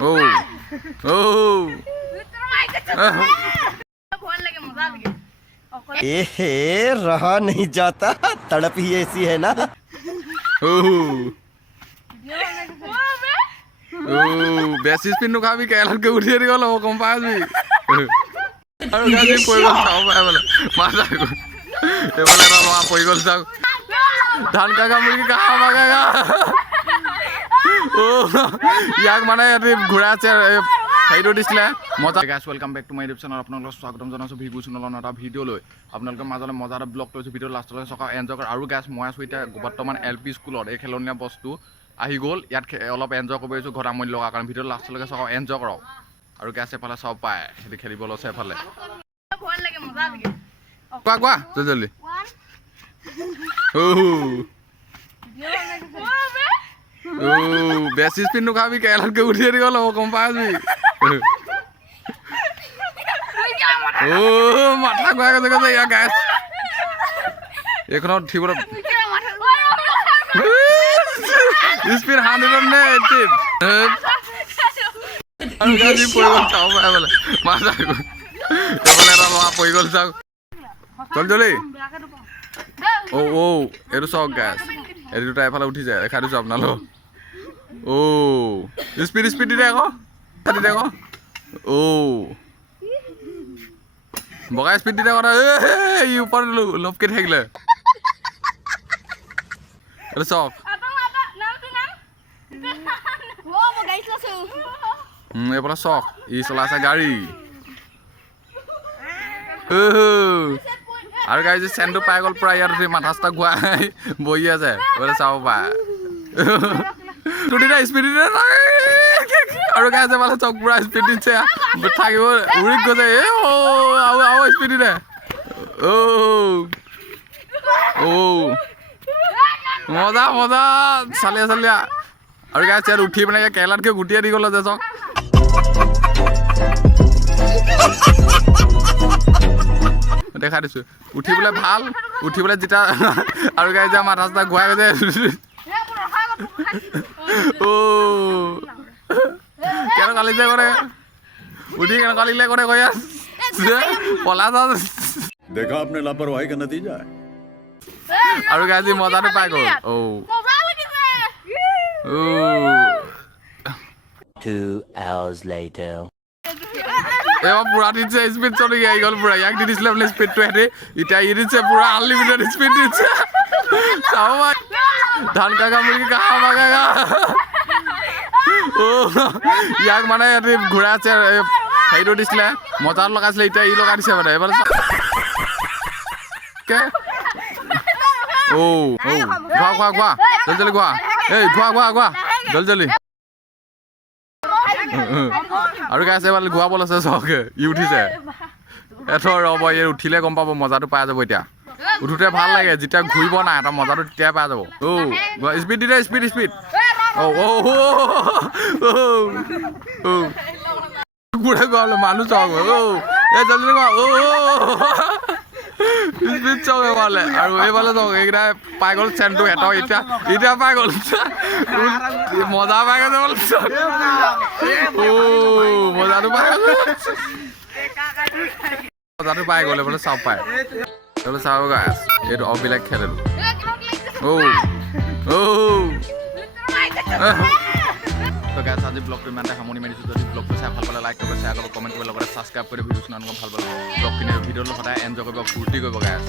ओ ओ रहा नहीं जाता तड़प ही ऐसी है ना বেছি স্পিড নোখাবি কেৰালাতকে উঠিয়ে দিব ল'ব গম পাই আজি আৰু গাজি পৰি গ'ল চাব পাই বোলে মাথা এইফালে এটা ল'ৰা পৰি গ'ল চাওক ধান কাকা মুৰ্গী কাহা বাগা ইয়াক মানে ঘূৰাই আছে হেৰিটো দিছিলে মজা guys welcome back to my YouTube channel আপোনালোকক স্বাগতম জনাইছোঁ ভিগু চেনেলৰ এটা ভিডিঅ' লৈ আপোনালোকৰ মাজলৈ মজা এটা ব্লগ লৈছোঁ ভিডিঅ' লাষ্টলৈ চকা এনজয় কৰক আৰু গাইছ মই আছোঁ এতিয়া বৰ্তমান LP স্কুলত এই খেলনীয়া বস্তু আহি গ'ল ইয়াত অলপ এনজয় কৰিব পাৰিছোঁ ঘৰত আমনি লগা কাৰণ ভিডিঅ' লাষ্টলৈকে চকা এনজয় কৰক আৰু গাইছ এফালে চব পায় সেইটো খেলিব লৈছে এফালে কোৱা কোৱা জলদি বেছি স্পিড নোখাবি কেৰালাতকে উঠিয়ে দিব ল'ব গম পাই আজি মাথা ঘূৰাই গৈছে গৈছে ইয়াৰ গাইছ এইখনত উঠিবলৈ স্পীড 100 নে 80 আৰু গাজি পৰি গ'ল চাব পাই বোলে মাথা এইফালে এটা ল'ৰা পৰি গ'ল চাওক জলদি এইটো চাওক গাইছ এইটো দুটা এফালে উঠি যায় দেখাই দিছোঁ আপোনালোক স্পীড স্পীড দি দে আকৌ দি দে আকৌ বগা স্পীড দি দে কথা এই ওপৰত লপকে থাকিলে এইটো চাওক এইফালে চাওক ই চলাইছে গাড়ী আৰু গাড়ী যে চেনটো পাই গ'ল পুৰা ইয়াত উঠি মাথা চাথা ঘূৰাই বহি আছে বোলে চাব পায় দুটা স্পীড দিলে আৰু গাই আছে মানে চক পুৰা স্পীড দিছে থাকিব উৰি গৈছে আৰু স্পীড দিলে মজা মজা চালিয়া চালিয়া আৰু গাই আছে উঠি মানে কেৰেলাতকে গুটিয়ে দি গ'ল যে চক দেখাই দিছোঁ উঠিবলৈ ভাল উঠিবলৈ যেতিয়া আৰু গাই যে মাথা চাথা ঘূৰাই গৈছে কেনেকুৱা লিখে কৰে উঠি কেনেকুৱা লিখলে কৰে কৈ পলা देखा आपने लापरवाही का नतीजा है আৰু গাজি মজাটো পাই গ'ল 2 hours later এবার পুরা দিচ্ছে স্পিড চলে গিয়ে গেল পুরা এক দি দিছিলাম না স্পিডটো হেঁটে এটা ই দিচ্ছে পুরা আনলিমিটেড স্পিড দিচ্ছে চাও ভাই ধান কাকা মুৰ্গী কাহা বাগা ইয়াক মানে ঘূৰাই আছে হেৰিটো দিছিলে মজা লগাইছিলে এতিয়া ই লগাই দিছে মানে এবাৰ ঘোৱা ঘোৱা ঘোৱা জলদি ঘোৱা এই ঘোৱা ঘোৱা ঘোৱা জলদি আৰু গাইছে এবাৰ ঘূৰাবলৈ আছে চকে ই উঠিছে এথৰ ৰ'ব এই উঠিলে গম পাব মজাটো পাই যাব এতিয়া উঠোতে ভাল লাগে যেতিয়া ঘূৰিব নাই এটা মজাটো তেতিয়াই পাই যাব স্পীড দি দে স্পীড স্পীড ঘূৰাই ঘূৰাবলৈ মানুহ চাওক এই জলদি ঘূৰা স্পীড চাওক এবাৰলে আৰু এইফালে চাওক এইকেইটা পাই গ'ল চেনটো এটা এতিয়া পাই গ'ল মজা পাই গৈছে মজাটো পাই গ'ল মজাটো পাই গ'লে বোলে চাব পায় বোলে চাব গাছ এইটো অবিলাক খেলিলোঁ তো গাছ আজি ব্লগটো ইমানতে সামৰণি মাৰিছোঁ যদি ব্লগটো চাই ভাল পালে লাইক কৰিব শ্বেয়াৰ কৰিব কমেণ্ট কৰিব লগতে ছাবস্ক্ৰাইব কৰি ভিডিঅ' ভাল পালে ব্লগখিনি ভিডিঅ'টো সদায় এনজয় কৰিব ফূৰ্তি কৰিব গাছ